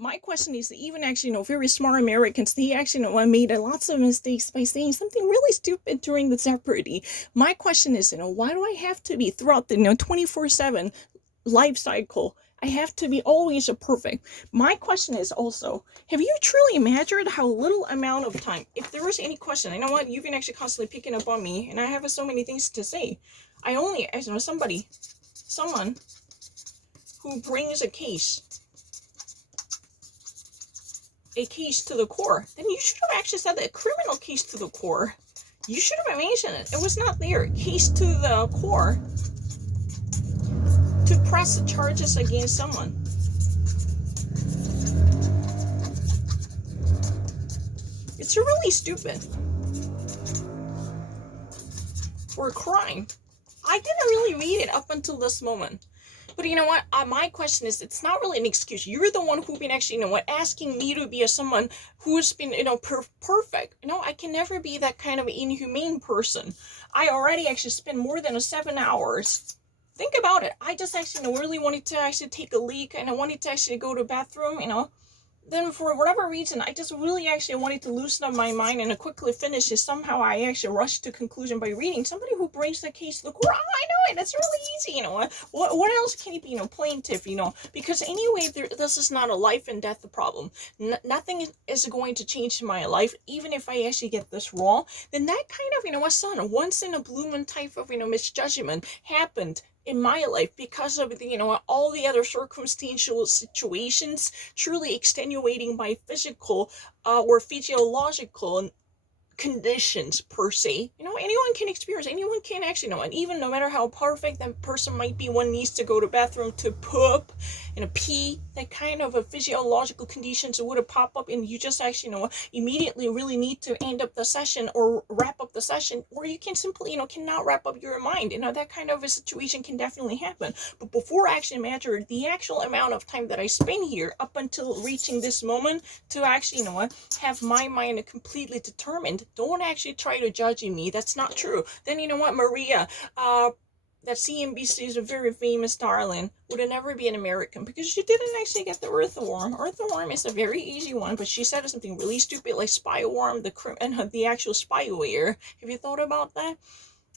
My question is, even actually, very smart Americans, they actually, made lots of mistakes by saying something really stupid during the Jeopardy. My question is, why do I have to be throughout the, 24/7 life cycle? I have to be always a perfect. My question is also, have you truly imagined how little amount of time, if there was any question, you know what, you've been actually constantly picking up on me, and I have so many things to say. I only, someone who brings a case to the core, then you should have actually said that criminal case to the core. You should have mentioned it. It was not there. Case to the core to press the charges against someone it's really stupid for a crime. I didn't really read it up until this moment. But you know what? My question is, it's not really an excuse. You're the one who's been actually, asking me to be someone who's been, perfect. I can never be that kind of inhumane person. I already actually spent more than 7 hours. Think about it. I just actually, really wanted to actually take a leak, and I wanted to actually go to the bathroom, then for whatever reason, I just really actually wanted to loosen up my mind and quickly finish it. Somehow I actually rushed to conclusion by reading somebody who brings the case to the court. I know it. It's really easy. What else can it be? Plaintiff. Because anyway, this is not a life and death problem. Nothing is going to change my life, even if I actually get this wrong. Then that kind of a son, once in a blue moon type of misjudgment happened in my life because of the all the other circumstantial situations truly extenuating my physical or physiological conditions per se. Anyone can experience, anyone can actually know, and even no matter how perfect that person might be, one needs to go to bathroom to poop and a pee. That kind of a physiological conditions would have pop up, and you just actually immediately really need to end up the session or wrap up the session, or you can simply cannot wrap up your mind. That kind of a situation can definitely happen. But before I actually measure the actual amount of time that I spend here up until reaching this moment to actually have my mind completely determined, don't actually try to judge me. That's not true. Then Maria, that CNBC is a very famous darling, would have never be an American because she didn't actually get the earthworm. Earthworm is a very easy one, but she said something really stupid like spyworm, and the actual spyware. Have you thought about that?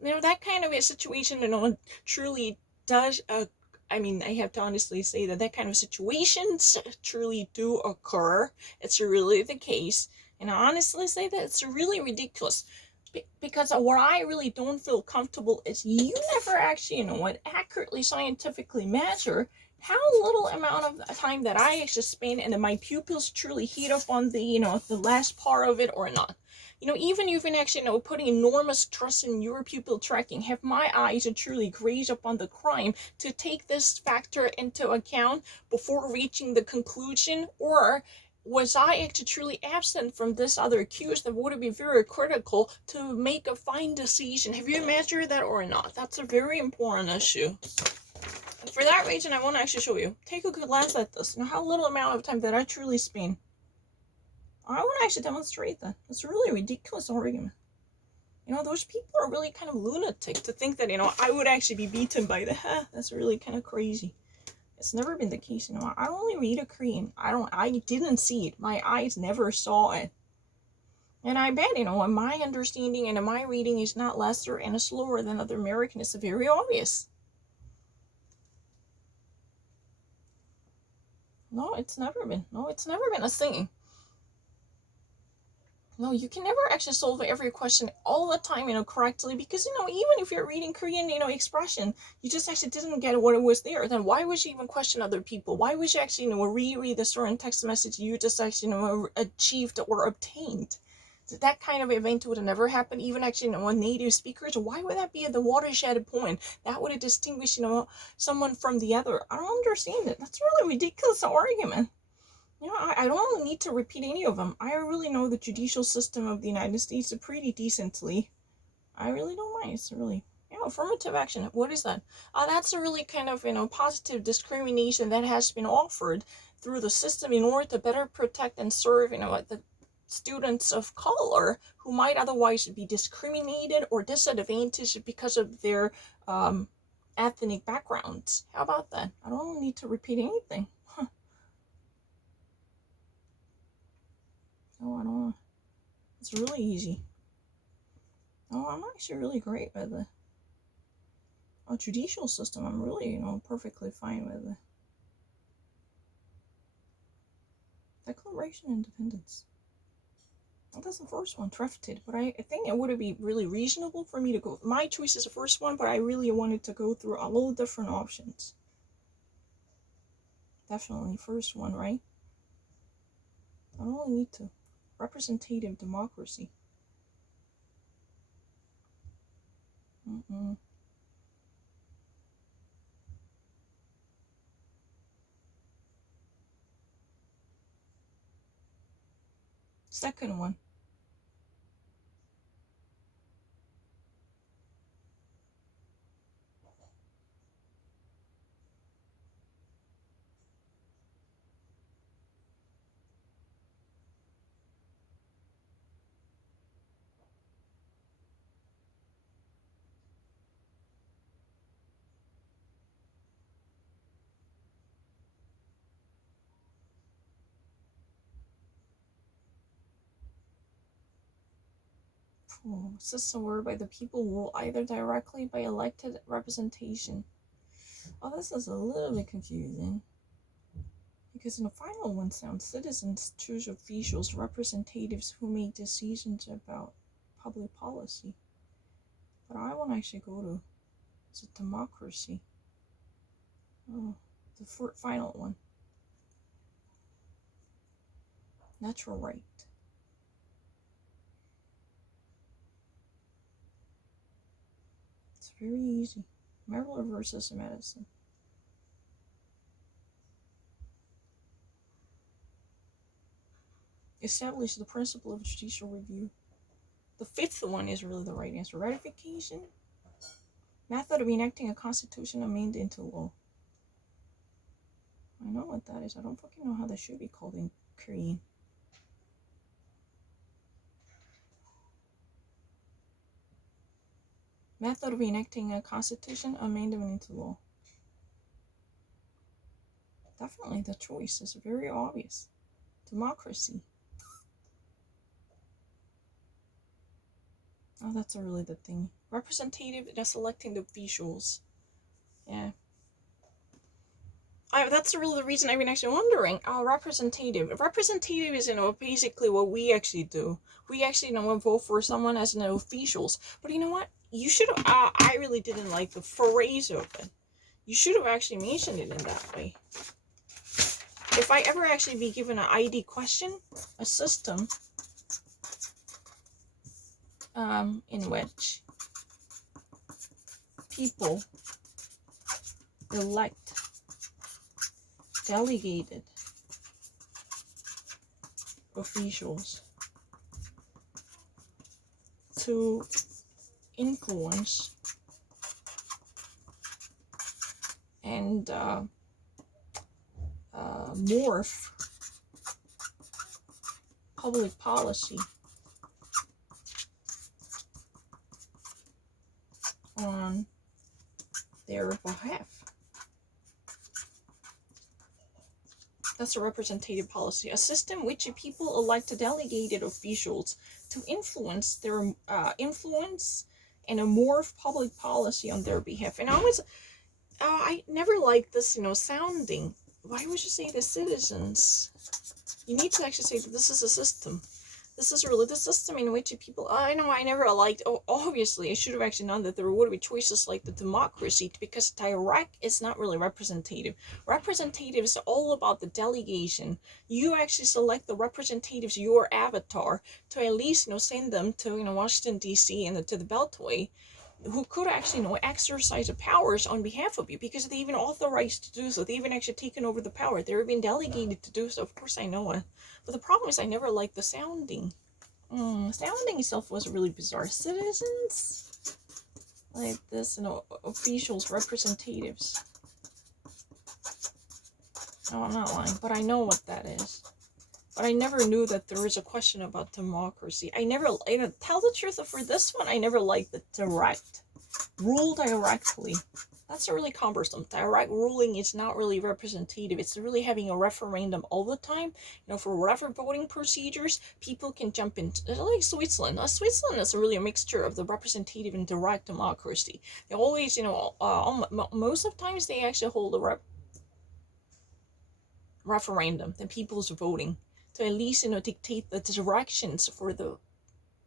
That kind of a situation, truly does. I have to honestly say that kind of situations truly do occur. It's really the case, and I honestly say that it's really ridiculous. Because what I really don't feel comfortable is you never actually, accurately scientifically measure how little amount of time that I actually spend and my pupils truly heat up on the last part of it or not. Even you've been actually, putting enormous trust in your pupil tracking, have my eyes truly grazed up on the crime to take this factor into account before reaching the conclusion, or was I actually truly absent from this other cues that would be very critical to make a fine decision? Have you measured that or not? That's a very important issue. And for that reason, I want to actually show you. Take a good glance at this. How little amount of time that I truly spend. I want to actually demonstrate that. It's a really ridiculous argument. Those people are really kind of lunatic to think that, I would actually be beaten by the, that's really kind of crazy. It's never been the case. I only read a Korean. I didn't see it. My eyes never saw it. And I bet, my understanding and my reading is not lesser and slower than other Americans. It's very obvious. No, it's never been. No, it's never been a thing. No, you can never actually solve every question all the time, correctly, because, even if you're reading Korean, expression, you just actually didn't get what it was there, then why would you even question other people? Why would you actually, reread the certain text message you just actually, achieved or obtained? That kind of event would have never happened, even actually, native speakers. Why would that be at the watershed point? That would have distinguished, someone from the other. I don't understand it. That's a really ridiculous argument. I don't need to repeat any of them. I really know the judicial system of the United States pretty decently. I really don't mind. It's really, affirmative action. What is that? That's a really kind of, positive discrimination that has been offered through the system in order to better protect and serve, the students of color who might otherwise be discriminated or disadvantaged because of their ethnic backgrounds. How about that? I don't need to repeat anything. It's really easy. Oh, I'm actually really great with it. A judicial system, I'm really, perfectly fine with it. Declaration of Independence. Well, that's the first one, drafted, but I think it would be really reasonable for me to go. My choice is the first one, but I really wanted to go through all the different options. Definitely first one, right? I don't really need to. Representative democracy. Second one. System whereby the people rule either directly by elected representation. Oh, this is a little bit confusing. Because in the final one sounds citizens choose officials, representatives who make decisions about public policy. But I want to actually go to the democracy. Oh, the final one. Natural right. It's very easy. Maryland versus Madison. Establish the principle of judicial review. The fifth one is really the right answer. Ratification. Method of enacting a constitution amended into law. I know what that is. I don't fucking know how that should be called in Korean. Method of enacting a constitution amendment into law. Definitely the choice is very obvious. Democracy. Oh, that's really the thing. Representative, that's electing the officials. Yeah. That's really the reason I've been actually wondering. Representative. Representative is, basically what we actually do. We actually, vote for someone as officials. But you know what? You should have, I really didn't like the phrase of it. You should have actually mentioned it in that way. If I ever actually be given an ID question, a system, in which people elect delegated officials to influence and morph public policy on their behalf. That's a representative policy, a system which people elect delegated officials to influence their influence and morph public policy on their behalf. And I never liked this, sounding. Why would you say the citizens? You need to actually say that this is a system. This is really the system in which people. I know I never liked. Oh, obviously, I should have actually known that there would be choices like the democracy, because direct is not really representative. Representative is all about the delegation. You actually select the representatives, your avatar, to at least send them to Washington D.C. and to the Beltway, who could actually exercise the powers on behalf of you, because they even authorized to do so. They even actually taken over the power. They're being delegated to do so. Of course I know it. But the problem is I never liked the sounding. Sounding itself was really bizarre. Citizens? Like this, officials, representatives. No, I'm not lying, but I know what that is. But I never knew that there is a question about democracy. Tell the truth, for this one, I never liked the direct. Rule directly. That's really cumbersome. Direct ruling is not really representative. It's really having a referendum all the time. For whatever voting procedures, people can jump in. Like Switzerland. Switzerland is really a mixture of the representative and direct democracy. They always, most of the times they actually hold a referendum. The people's voting to at least, dictate the directions for the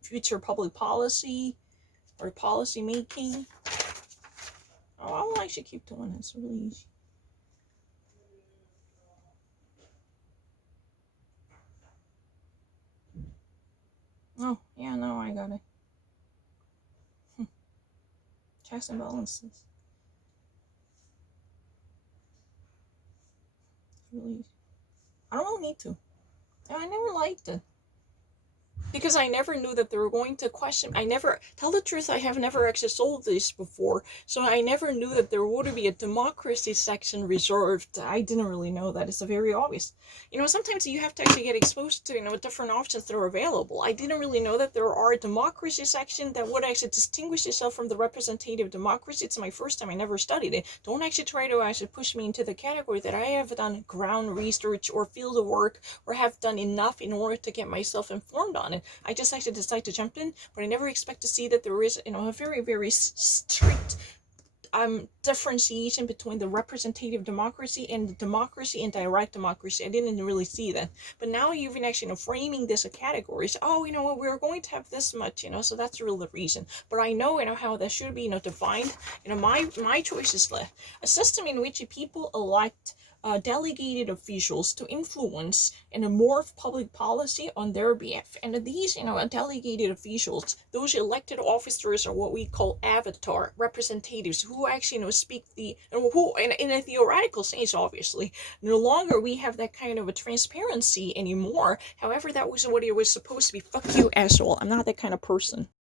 future public policy or policy making. Oh, I will actually keep doing this. It's really easy. Oh, yeah, no, I got it. Checks and balances. It's really easy. I don't really need to. I never liked it. Because I never knew that they were going to question. Tell the truth, I have never actually solved this before, so I never knew that there would be a democracy section reserved. I didn't really know that. It's very obvious. Sometimes you have to actually get exposed to, different options that are available. I didn't really know that there are a democracy section that would actually distinguish itself from the representative democracy. It's my first time. I never studied it. Don't actually try to actually push me into the category that I have done ground research or field work or have done enough in order to get myself informed on it. I just actually decided to jump in, but I never expect to see that there is, a very, very strict differentiation between the representative democracy and the democracy and direct democracy. I didn't really see that, but now you've been actually framing this a category. So, we're going to have this much, so that's really the reason. But I know, how that should be, defined. My choice is a system in which people elect delegated officials to influence and morph public policy on their behalf. And these, delegated officials, those elected officers are what we call avatar representatives, who actually, speak who, in a theoretical sense, obviously, no longer we have that kind of a transparency anymore. However, that was what it was supposed to be. Fuck you, asshole. I'm not that kind of person.